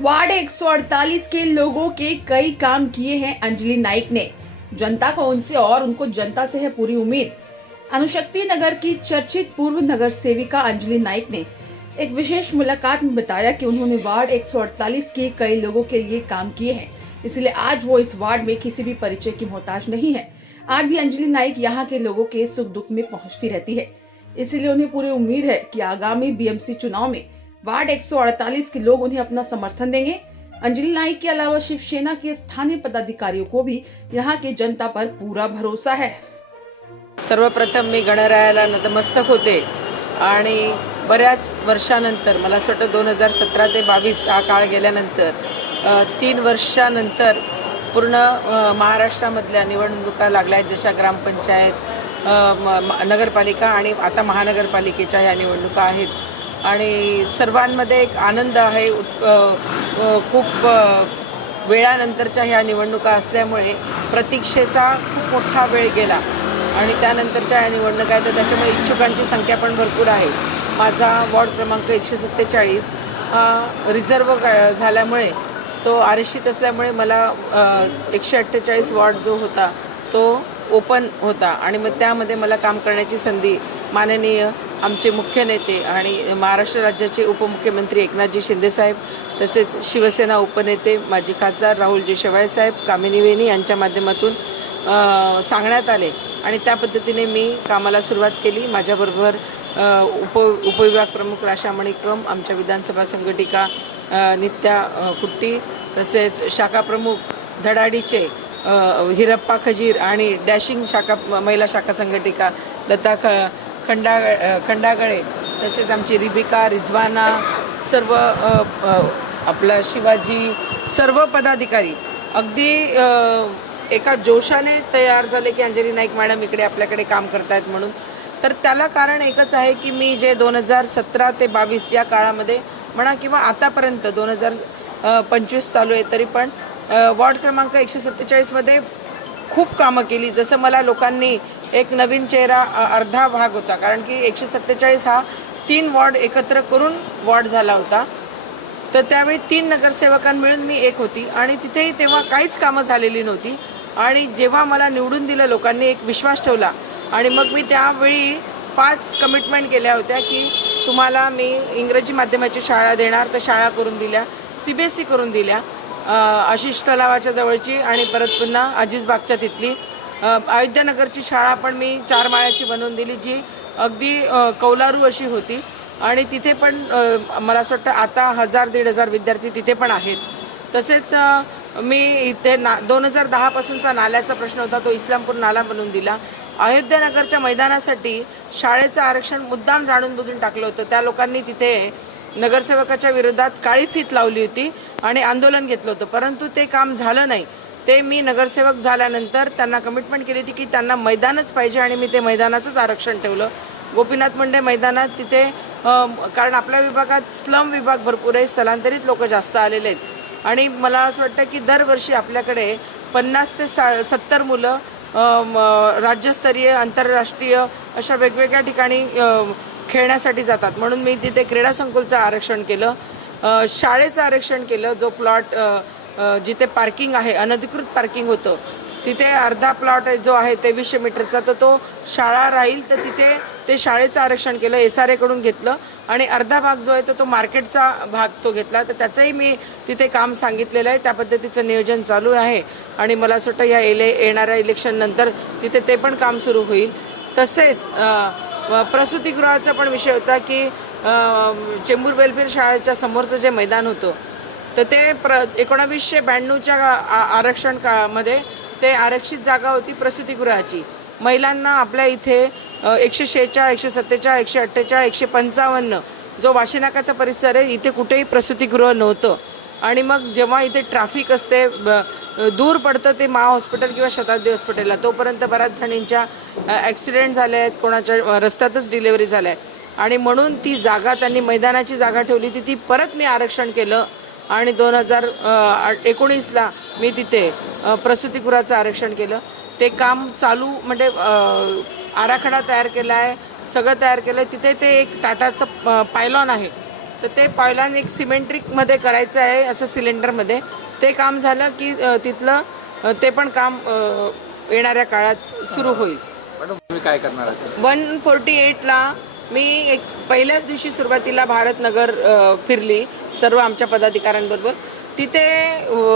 Ward 148 के लोगों के कई काम किए हैं अंजलि नाइक ने। जनता को उनसे और उनको जनता से है पूरी उम्मीद। अणुशक्ति नगर की चर्चित पूर्व नगर सेविका अंजलि नाइक ने एक विशेष मुलाकात में बताया कि उन्होंने वार्ड 148 के कई लोगों के लिए काम किए हैं, इसलिए आज वो इस वार्ड में किसी भी परिचय की मोहताज नहीं है। आज भी अंजलि नाइक यहाँ के लोगों के सुख दुख में पहुंचती रहती है, इसलिए उन्हें पूरी उम्मीद है कि आगामी बीएमसी चुनाव में वार्ड 148 के लोग उन्हें अपना समर्थन देंगे। अंजलि नाइक के अलावा शिवसेना के स्थानीय पदाधिकारियों को भी यहाँ के जनता पर पूरा भरोसा है। सर्वप्रथम मी गणरायाला नतमस्तक होते आणि बऱ्याच वर्षानंतर मला असं वाटतं 2017 ते 22 हा काळ गेल्यानंतर 3 वर्षानंतर पूर्ण महाराष्ट्रामधल्या निवडणुका लागल्या आहेत, जशा ग्रामपंचायत, नगरपालिका आणि आता महानगरपालिकेच्या ह्या निवडणुका आहेत आणि सर्वांमध्ये एक आनंद आहे। खूप वेळानंतरच्या ह्या निवडणुका असल्यामुळे प्रतीक्षेचा खूप मोठा वेळ गेला आणि त्यानंतरच्या ह्या निवडणुका आहेत, तर त्याच्यामुळे इच्छुकांची संख्या पण भरपूर आहे। माझा वॉर्ड क्रमांक 147 हा रिझर्व झाल्यामुळे, तो आरक्षित असल्यामुळे मला 148 वॉर्ड जो होता तो ओपन होता आणि मग त्यामध्ये मला काम करण्याची संधी माननीय आमचे मुख्य नेते आणि महाराष्ट्र राज्याचे उपमुख्यमंत्री एकनाथजी शिंदे साहेब, तसेच शिवसेना उपनेते माजी खासदार राहुलजी शेवाळे साहेब, कामिनी वेनी यांच्या माध्यमातून सांगण्यात आले आणि त्या पद्धतीने मी कामाला सुरुवात केली। माझ्याबरोबर उपविभाग प्रमुख राशा मणिकम, आमच्या विधानसभा संघटिका नित्या कुट्टी, तसेच शाखा प्रमुख धडाडीचे हिरप्पा खजीर आणि डॅशिंग शाखा महिला शाखा संघटिका लता खंडागळे, तसेच आमची रिबिका, रिझवाना, सर्व आपला शिवाजी, सर्व पदाधिकारी अगदी एका जोशाने तयार झाले की अंजली नाईक मॅडम इकडे आपल्याकडे काम करतायत म्हणून। तर त्याला कारण एकच आहे की मी जे 2017 ते 22 या काळामध्ये म्हणा किंवा आतापर्यंत 2025 चालू आहे, तरी पण वॉर्ड क्रमांक 147 मध्ये खूप कामं केली। जसं मला लोकांनी एक नवीन चेहरा, अर्धा भाग होता, कारण की 147 हा 3 वॉर्ड एकत्र करून वॉर्ड झाला होता, तर त्यावेळी 3 नगरसेवकां मिळून मी एक होती आणि तिथेही तेव्हा काहीच कामं झालेली नव्हती आणि जेव्हा मला निवडून दिलं लोकांनी एक विश्वास ठेवला आणि मग मी त्यावेळी 5 कमिटमेंट केल्या होत्या की तुम्हाला मी इंग्रजी माध्यमाची शाळा देणार, तर शाळा करून दिल्या, CBSE करून दिल्या, आशिष तलावाच्या जवळची आणि परत पुन्हा अजीजबागच्या तिथली अयोध्यानगरची शाळा पण मी 4 माळ्याची बनवून दिली, जी अगदी कौलारू अशी होती आणि तिथे पण मला असं वाटतं आता 1000-1500 विद्यार्थी तिथे पण आहेत। तसेच मी इथे 2010 पासूनचा नाल्याचा प्रश्न होता, तो इस्लामपूर नाला बनवून दिला। अयोध्यानगरच्या मैदानासाठी शाळेचं आरक्षण मुद्दाम जाणून बुजून टाकलं होतं, त्या लोकांनी तिथे नगरसेवकाच्या विरोधात काळी फीत लावली होती आणि आंदोलन घेतलं होतं, परंतु ते काम झालं नाही। ते मी नगरसेवक झाल्यानंतर त्यांना कमिटमेंट केली होती की त्यांना मैदानच पाहिजे आणि मी ते मैदानाचंच आरक्षण ठेवलं। गोपीनाथ मुंडे मैदानात तिथे, कारण आपल्या विभागात स्लम विभाग भरपूर आहे, स्थलांतरित लोक जास्त आलेले आहेत आणि मला असं वाटतं की दरवर्षी आपल्याकडे 50 ते 70 मुलं राज्यस्तरीय, आंतरराष्ट्रीय अशा वेगवेगळ्या ठिकाणी खेळण्यासाठी जातात, म्हणून मी तिथे क्रीडा संकुलचं आरक्षण केलं, शाळेचं आरक्षण केलं। जो प्लॉट जिथे पार्किंग आहे, अनधिकृत पार्किंग होतं, तिथे अर्धा प्लॉट जो आहे 2300 मीटरचा, तर तो शाळा राहील, तर तिथे ते शाळेचं आरक्षण केलं, SRA कडून घेतलं आणि अर्धा भाग जो आहे तो मार्केटचा भाग तो घेतला, तर त्याचंही मी तिथे काम सांगितलेलं आहे। त्या पद्धतीचं नियोजन चालू आहे आणि मला असं वाटतं या येणाऱ्या इलेक्शन नंतर तिथे ते पण काम सुरू होईल। तसेच प्रसूतिगृहाचा पण विषय होता की चेंबूर वेलफेअर शाळेच्या समोरचं जे मैदान होतं, तर ते 1992च्या आरक्षण काळामध्ये ते आरक्षित जागा होती प्रसूतिगृहाची. महिलांना आपल्या इथे 146, 147, 148, 155 जो वाशीनाकाचा परिसर आहे, इथे कुठेही प्रसूतिगृह नव्हतं. आणि मग जेव्हा इथे ट्रॅफिक असते, दूर पडतं ते महा हॉस्पिटल किंवा शताब्दी हॉस्पिटलला, तोपर्यंत बऱ्याच जणींच्या ॲक्सिडेंट झाले आहेत, कोणाच्या रस्त्यातच डिलेवरी झाल्या आहे. आणि म्हणून ती जागा त्यांनी मैदानाची जागा ठेवली ती परत मी आरक्षण केलं आणि 2019ला मी तिथे प्रसूतिगृहाचं आरक्षण केलं. ते काम चालू म्हणजे आराखडा तयार केला आहे, सगळं तयार केलं आहे. तिथे ते एक टाटाचं पायलॉन आहे, तर ते पायलॉन एक सिमेंट्रिकमध्ये करायचं आहे, असं सिलेंडरमध्ये. ते काम झालं की तिथलं ते पण काम येणाऱ्या काळात सुरू होईल. मॅडम तुम्ही काय करणार आहात? 148ला मी एक पहिल्याच दिवशी सुरुवातीला भारतनगर फिरली सर्व आमच्या पदाधिकाऱ्यांबरोबर. तिथे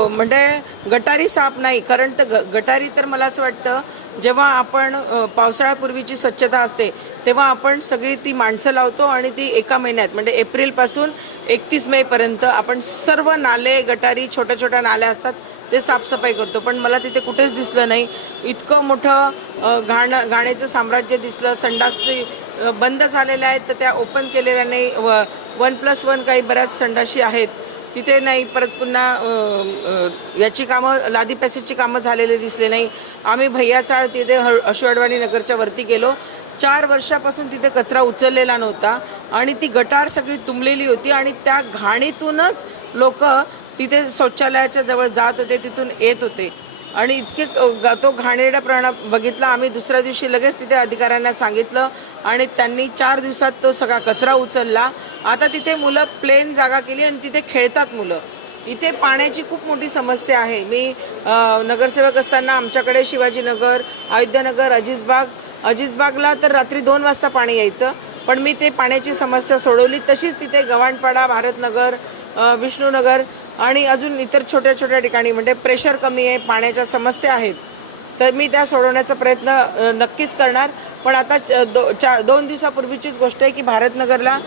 म्हणजे गटारी साफ नाही, कारण तर गटारी तर मला असं वाटतं जेव्हा आपण पावसाळ्यापूर्वीची स्वच्छता असते तेव्हा आपण सगळी ती माणसं लावतो आणि ती एका महिन्यात म्हणजे एप्रिलपासून 31 मेपर्यंत आपण सर्व नाले गटारी छोट्या छोट्या नाल्या असतात ते साफसफाई करतो. पण मला तिथे कुठेच दिसलं नाही. इतकं मोठं घाणेचं साम्राज्य दिसलं. संडासी बंद झालेल्या आहेत तर त्या ओपन केलेल्या नाही. 1+1 काही बऱ्याच संडाशी आहेत तिथे नाही. परत पुन्हा याची कामं लादी पॅसेजची कामं झालेली दिसले नाही. आम्ही भैयाचाळ तिथे अशू अडवाणी नगरच्या वरती गेलो. 4 वर्षापासून तिथे कचरा उचललेला नव्हता आणि ती गटार सगळी तुंबलेली होती आणि त्या घाणीतूनच लोक तिथे शौचालयाच्या जवळ जात होते, तिथून येत होते. आणि इतके तो घाणेरडा प्राण बघितला. आम्ही दुसऱ्या दिवशी लगेच तिथे अधिकाऱ्यांना सांगितलं आणि त्यांनी 4 दिवसात तो सगळा कचरा उचलला. आता तिथे मुलं प्लेन जागा केली आणि तिथे खेळतात मुलं. इथे पाण्याची खूप मोठी समस्या आहे. मी नगरसेवक असताना आमच्याकडे शिवाजीनगर, अयोध्यानगर, अजीजबागला तर रात्री 2 वाजता पाणी यायचं, पण मी ते पाण्याची समस्या सोडवली. तशीच तिथे गव्हाणपाडा, भारतनगर, विष्णुनगर आणि अजून इतर छोट्या छोट्या ठिकाणी म्हणजे प्रेशर कमी आहे, पाण्याच्या समस्या आहेत, तर मी त्या सोडवण्याचा प्रयत्न नक्कीच करणार. पण आता 2 दिवसापूर्वीचीच गोष्ट आहे की भारतनगरला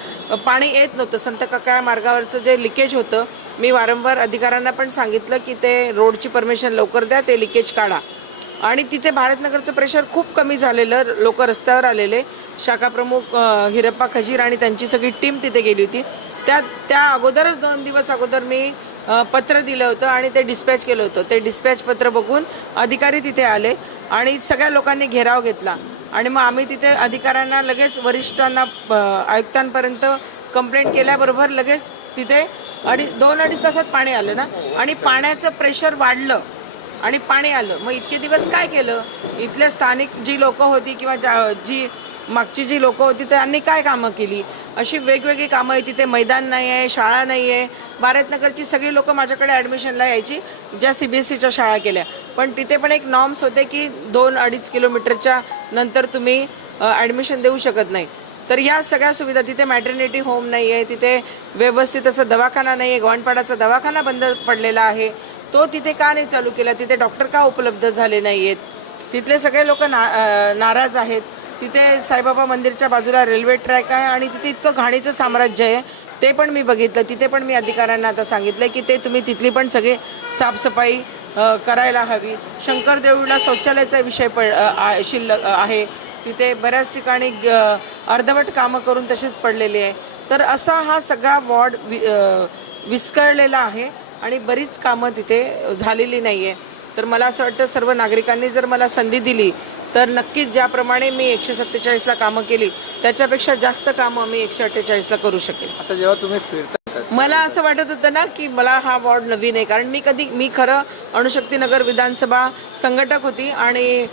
पाणी येत नव्हतं. संत ककाया मार्गावरचं जे लिकेज होतं, मी वारंवार अधिकाऱ्यांना पण सांगितलं की ते रोडची परमिशन लवकर द्या, ते लिकेज काढा. आणि तिथे भारतनगरचं प्रेशर खूप कमी झालेलं, लोक रस्त्यावर आलेले. शाखा प्रमुख हिरप्पा खजीर आणि त्यांची सगळी टीम तिथे गेली होती. त्या अगोदरच 2 दिवस अगोदर मी पत्र दिलं होतं आणि ते डिस्पॅच केलं होतं. ते डिस्पॅच पत्र बघून अधिकारी तिथे आले आणि सगळ्या लोकांनी घेराव घेतला. आणि मग आम्ही तिथे अधिकाऱ्यांना लगेच वरिष्ठांना आयुक्तांपर्यंत कंप्लेंट केल्याबरोबर लगेच तिथे 2-2.5 तासात पाणी आलं ना. आणि पाण्याचं प्रेशर वाढलं आणि पाणी आलं. मग इतके दिवस काय केलं? इथल्या स्थानिक जी लोकं होती किंवा जी मागची जी लोकं होती त्यांनी काय कामं केली? अशी वेगवेगळी कामं आहे. तिथे मैदान नाही आहे, शाळा नाही आहे. भारतनगरची सगळी लोकं माझ्याकडे ॲडमिशनला यायची ज्या CBSEच्या शाळा केल्या, पण तिथे पण एक नॉर्म्स होते की 2-2.5 किलोमीटरच्या नंतर तुम्ही ॲडमिशन देऊ शकत नाही. तर या सगळ्या सुविधा तिथे मॅटर्निटी होम नाही आहे, तिथे व्यवस्थित असं दवाखाना नाही आहे. गव्हाणपाडाचा दवाखाना बंद पडलेला आहे, तो तिथे का नाही चालू केला? तिथे डॉक्टर का उपलब्ध झाले नाही आहेत? तिथले सगळे लोक नाराज आहेत. तिथे साईबाबा मंदिरच्या बाजूला रेल्वे ट्रॅक आहे आणि तिथे इतकं घाणीचं साम्राज्य आहे, ते पण मी बघितलं. तिथे पण मी अधिकाऱ्यांना आता सांगितलं की ते तुम्ही तिथली पण सगळी साफसफाई करायला हवी. शंकर देऊळला शौचालयाचा विषय शिल्लक आहे. तिथे बऱ्याच ठिकाणी अर्धवट कामं करून तसेच पडलेले आहे. तर असा हा सगळा वॉर्ड विस्कळलेला आहे आणि बरीच कामं तिथे झालेली नाही आहे. तर मला असं वाटतं सर्व नागरिकांनी जर मला संधी दिली तर नक्कीच ज्याप्रमाणे मी 147ला कामं केली त्याच्यापेक्षा जास्त कामं मी 148ला करू शकेल. आता जेव्हा तुम्ही फिरता, मला असं वाटत होतं ना की मला हा वॉर्ड नवीन आहे, कारण मी खरं अणुशक्तीनगर विधानसभा संघटक होती आणि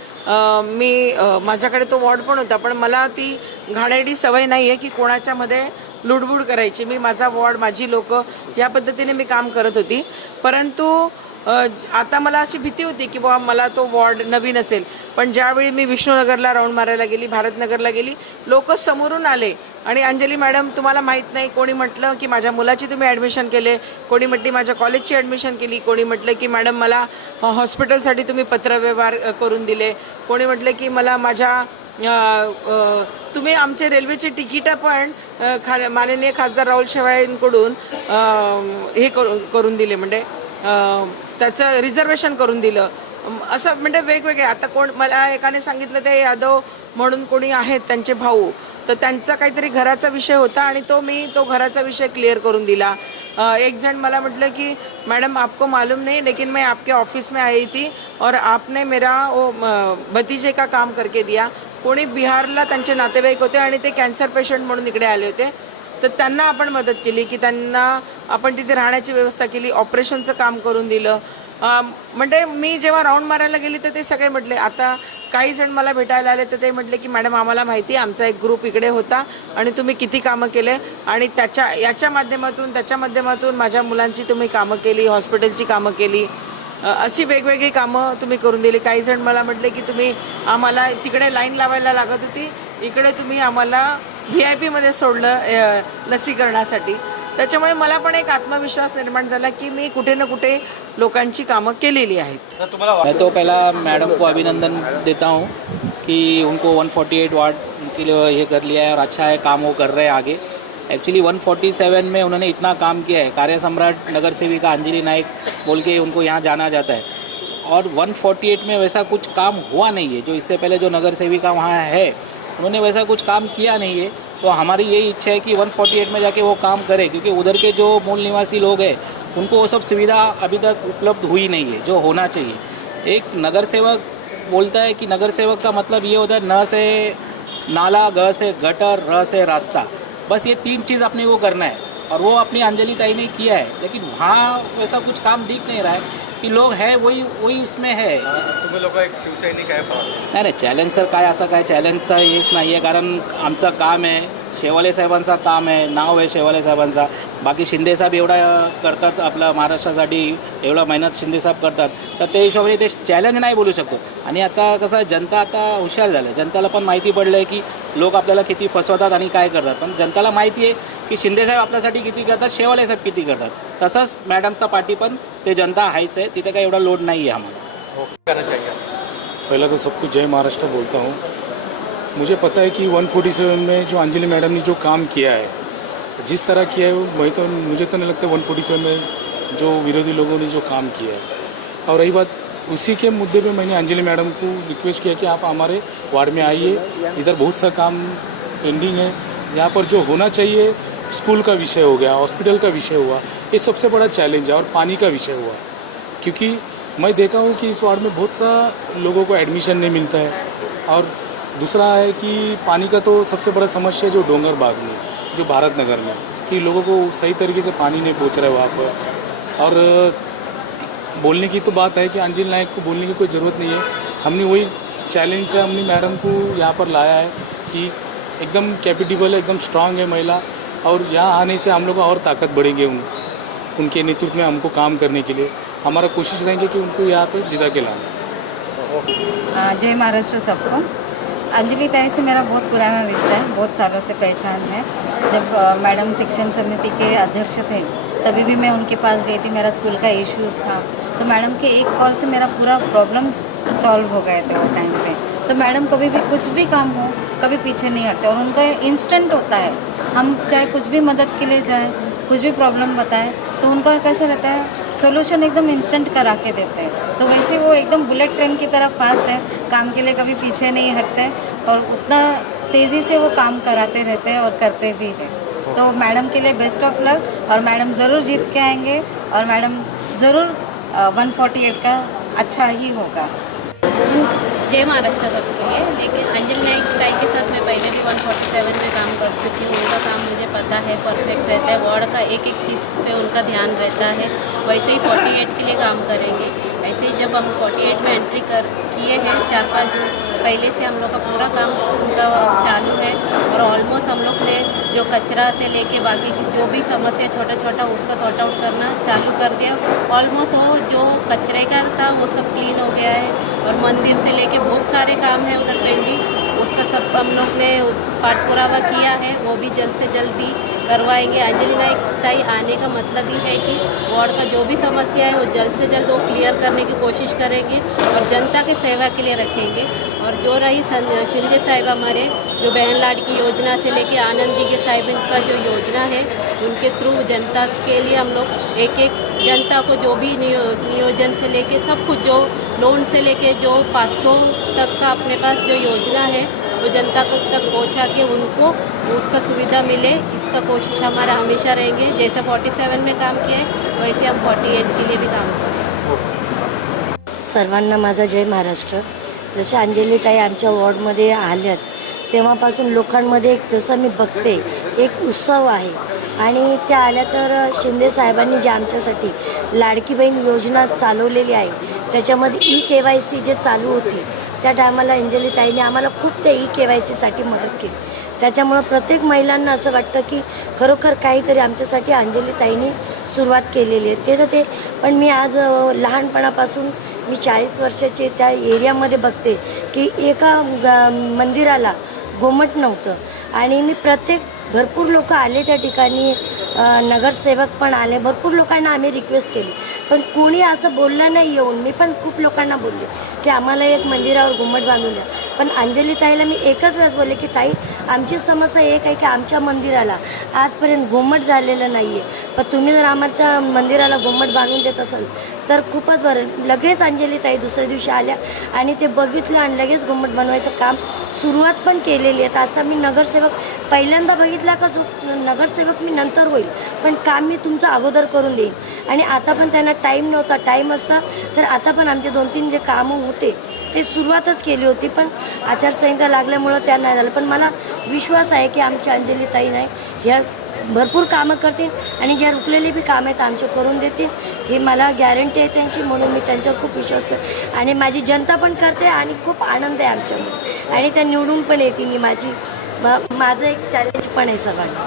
माझ्याकडे तो वॉर्ड पण होता, पण मला ती घाणेरडी सवय नाही आहे की कोणाच्यामध्ये लुडबुड करायची. मी माझा वॉर्ड, माझी लोकं या पद्धतीने मी काम करत होती. परंतु आता मला अशी भीती होती की बाबा मला तो वॉर्ड नवीन असेल. पण ज्यावेळी मी विष्णुनगरला राऊंड मारायला गेली, भारतनगरला गेली, लोक समोरून आले आणि अंजली मॅडम तुम्हाला माहीत नाही, कोणी म्हटलं की माझ्या मुलाची तुम्ही ॲडमिशन केले, कोणी म्हटली माझ्या कॉलेजची ॲडमिशन केली, कोणी म्हटलं की मॅडम मला हॉस्पिटलसाठी तुम्ही पत्रव्यवहार करून दिले, कोणी म्हटलं की मला माझ्या तुम्ही आमचे रेल्वेचे तिकीटं पण माननीय खासदार राहुल शेवाळेंकडून हे करून दिले, म्हणजे त्याचं रिझर्वेशन करून दिलं. असं म्हणजे वेगवेगळे. आता कोण मला एकाने सांगितलं ते यादव म्हणून कोणी आहेत त्यांचे भाऊ, तर त्यांचा काहीतरी घराचा विषय होता आणि तो घराचा विषय क्लिअर करून दिला. एक जण मला म्हटलं की मैडम आपको मालूम नहीं लेकिन मैं आपके ऑफिस में आई थी और आपने मेरा वो भतीजे का काम करके दिया. कोणी बिहारला त्यांचे नातेवाईक होते आणि ते कॅन्सर पेशंट म्हणून इकडे आले होते, तर त्यांना आपण मदत केली, की त्यांना आपण तिथे राहण्याची व्यवस्था केली, ऑपरेशनचं काम करून दिलं. म्हणजे मी जेव्हा राऊंड मारायला गेली तर ते सगळे म्हटले. आता काही जण मला भेटायला आले तर ते म्हटले की मॅडम आम्हाला माहिती आहे, आमचा एक ग्रुप इकडे होता आणि तुम्ही किती कामं केले आणि याच्या माध्यमातून त्याच्या माध्यमातून माझ्या मुलांची तुम्ही कामं केली, हॉस्पिटलची कामं केली, अशी वेगवेगळी कामं तुम्ही करून दिली. काही जण मला म्हटले की तुम्ही आम्हाला तिकडे लाईन लावायला लागत होती, इकडे तुम्ही आम्हाला VIP मध्ये सोडलं लसीकरणासाठी. त्याच्यामुळे मला पण एक आत्मविश्वास निर्माण झाला की मी कुठे ना कुठे लोकांची कामं केलेली आहेत. मैं तो पहला मैडम को अभिनंदन देता हूँ कि उनको 148 वार्ड के लिए ये कर लिया है और अच्छा है काम वो कर रहे हैं आगे. एक्चुअली 147 में उन्होंने इतना काम किया है. कार्य सम्राट नगर सेविका अंजलि नाइक बोल के उनको यहाँ जाना जाता है, और 148 में वैसा कुछ काम हुआ नहीं है. जो इससे पहले जो नगर सेविका वहाँ है उन्होंने वैसा कुछ काम किया नहीं है. तो हमारी यही इच्छा है कि 148 में जाके वो काम करे, क्योंकि उधर के जो मूल निवासी लोग हैं उनको वो सब सुविधा अभी तक उपलब्ध हुई नहीं है जो होना चाहिए. एक नगर सेवक बोलता है कि नगर सेवक का मतलब ये होता है न से नाला, ग से गटर, र से रास्ता. बस ये 3 चीज़ अपने को करना है, और वो अपनी अंजलि ताई ने किया है. लेकिन वहाँ वैसा कुछ काम दिख नहीं रहा है की लोक है वही उसमें है. तुम्ही लोक एक शिवसैनिक आहे पाहता. नाही चॅलेंजचं काय असं काय चॅलेंजचं हेच नाही आहे, कारण आमचं काम आहे, शेवाले साहेबांचा काम आहे, नाव आहे शेवाले साहेबांचा. बाकी शिंदेसाहेब एवढा करतात आपल्या महाराष्ट्रासाठी, एवढा मेहनत शिंदेसाहेब करतात, तर ते हिशोबाने ते चॅलेंज नाही बोलू शकतो. आणि आता कसं आहे, जनता आता हुशार झालं आहे. जनताला पण माहिती पडलं आहे की लोक आपल्याला किती फसवतात आणि काय करतात. पण जनताला माहिती आहे की शिंदेसाहेब आपल्यासाठी किती करतात, शेवाले साहेब किती करतात. तसंच मॅडमचा पार्टी पण ते जनता आहेच आहे, तिथे काही एवढा लोड नाही आहे आम्हाला. करना चाहिए. पहला तो सबको जय महाराष्ट्र बोलता हूँ. मुझे पता है कि 147 में जो अंजलि मैडम ने जो काम किया है, जिस तरह किया है, मुझे तो नहीं लगता 147 में जो विरोधी लोगों ने जो काम किया है. और रही बात उसी के मुद्दे पे मैंने अंजलि मैडम को रिक्वेस्ट किया कि आप हमारे वार्ड में आइए, इधर बहुत सा काम पेंडिंग है. यहाँ पर जो होना चाहिए, स्कूल का विषय हो गया, हॉस्पिटल का विषय हुआ, ये सबसे बड़ा चैलेंज है. और पानी का विषय हुआ, क्योंकि मैं देखा हूँ कि इस वार्ड में बहुत सा लोगों को एडमिशन नहीं मिलता है. और दूसरा है कि पानी का तो सबसे बड़ा समस्या जो डोंगर बाग में, जो भारत नगर में, कि लोगों को सही तरीके से पानी नहीं पहुँच रहा है वहाँ पर. और बोलने की तो बात है कि अंजलि नायक को बोलने की कोई ज़रूरत नहीं है. हमने वही चैलेंज से हमने मैडम को यहाँ पर लाया है कि एकदम कैपेबल है, एकदम स्ट्रांग है महिला, और यहाँ आने से हम लोग और ताकत बढ़ेंगे. उनके नेतृत्व में हमको काम करने के लिए हमारा कोशिश रहेंगे कि उनको यहाँ पर जिता के लाना. जय महाराष्ट्र सबको. अंजलि ताई से मेरा बहुत पुराना रिश्ता है, बहुत सालों से पहचान है. जब मैडम शिक्षण समिति के अध्यक्ष थे तभी भी मैं उनके पास गई थी, मेरा स्कूल का इश्यूज़ था, तो मैडम के एक कॉल से मेरा पूरा प्रॉब्लम सॉल्व हो गए थे वो टाइम पे. तो मैडम कभी भी कुछ भी काम हो कभी पीछे नहीं हटते, और उनका इंस्टेंट होता है. हम चाहे कुछ भी मदद के लिए जाएँ, कुछ भी प्रॉब्लम बताएं, तो उनका कैसे रहता है, सोल्यूशन एकदम इंस्टेंट करा के देते हैं. तो वैसे वो एकदम बुलेट ट्रेन की तरह फास्ट है, काम के लिए कभी पीछे नहीं हटते, और उतना तेज़ी से वो काम कराते रहते हैं और करते भी हैं. तो मैडम के लिए बेस्ट ऑफ लक, और मैडम ज़रूर जीत के आएंगे, और मैडम ज़रूर 148 का अच्छा ही होगा. जय महाराष्ट्र सबके लिए. लेकिन अंजलि नाइक ताई के साथ मैं पहले भी 147 में काम कर चुकी हूँ. उनका काम मुझे पता है, परफेक्ट रहता है, वार्ड का एक एक चीज़ पे उनका ध्यान रहता है. वैसे ही 48 के लिए काम करेंगे. ऐसे ही जब हम 48 में एंट्री किए हैं 4-5 दिन पहले से हम लोग का पूरा काम उनका चालू है. और ऑलमोस्ट हम लोग ने जो कचरा से लेके बाकी की जो भी समस्या छोटा उसका सॉर्ट आउट करना चालू कर दिया. ऑलमोस्ट वो जो कचरे का था वो सब क्लीन हो गया है. और मंदिर से लेके बहुत सारे काम है उधर पेंडिंग, उसका सब हम लोग ने पाठ पुरावा किया है, वो भी जल्द से जल्दी करवाएंगे। अंजलि नाइक ताई आने का मतलब ही है कि वार्ड का जो भी समस्या है वो जल्द से जल्द वो क्लियर करने की कोशिश करेंगे और जनता के सेवा के लिए रखेंगे। और जो रही शिंदे साहिब हमारे जो बहन लाडकी योजना से लेके आनंदी के साहिब का जो योजना है उनके थ्रू जनता के लिए हम लोग एक एक जनता को जो भी नियोजन से लेके सब कुछ जो लोन से लेके जो 500 तक का अपने पास जो योजना है वो जनता तक पहुंचा के उनको उसका सुविधा मिले, इसका कोशिश हमारा हमेशा रहेंगे। जैसे 47 में काम किया है वैसे हम 48 के लिए भी काम करें। सर्वांना माझा जय महाराष्ट्र। जसे अंजलीताई आमच्या वॉर्डमध्ये आल्यात तेव्हापासून लोकांमध्ये एक जसं मी बघते एक उत्सव आहे आणि त्या आल्या तर शिंदे साहेबांनी जे आमच्यासाठी लाडकी बहीण योजना चालवलेली आहे त्याच्यामध्ये KYC जे चालू होती त्या टायमाला अंजलीताईने आम्हाला खूप त्या KYCसाठी मदत केली। त्याच्यामुळं प्रत्येक महिलांना असं वाटतं की खरोखर काहीतरी आमच्यासाठी अंजलीताईने सुरुवात केलेली आहे। ते तर ते पण मी आज लहानपणापासून मी 40 वर्षाचे त्या एरियामध्ये बघते की एका मंदिराला घुमट नव्हतं आणि मी भरपूर लोक आले त्या ठिकाणी, नगरसेवक पण आले, भरपूर लोकांना आम्ही रिक्वेस्ट केली पण कोणी असं बोललं नाही येऊन। मी पण खूप लोकांना बोलले की आम्हाला एक मंदिरावर घुमट बांधून द्या, पण अंजलीताईला मी एकच वेळेस बोलले की ताई आमची समस्या एक आहे की आमच्या मंदिराला आजपर्यंत घुमट झालेलं नाही आहे, पण तुम्ही जर आमच्या मंदिराला घुमट बांधून देत असाल तर खूपच बरं। लगेच अंजलीताई दुसऱ्या दिवशी आल्या आणि ते बघितलं आणि लगेच घुमट बनवायचं काम सुरुवात पण केलेली आहे। असा मी नगरसेवक पहिल्यांदा बघितला का जो नगरसेवक मी नंतर होईल पण काम मी तुमचं अगोदर करून देईन। आणि आता पण त्यांना टाईम नव्हता, टाईम असता तर आता पण आमचे 2-3 जे कामं होते ते सुरुवातच केली होती पण आचारसंहिता लागल्यामुळं त्या नाही झालं। पण मला विश्वास आहे की आमच्या अंजलीताई नाही ह्या भरपूर कामं करतील आणि ज्या रुकलेले बी काम आहेत आमचे करून देतील हे मला गॅरंटी आहे त्यांची, म्हणून मी त्यांच्यावर खूप विश्वास करते आणि माझी जनता पण करते आणि खूप आनंद आहे आमच्यामध्ये आणि त्या निवडून पण येते। मी माझं एक चॅलेंज पण आहे सर्वांना।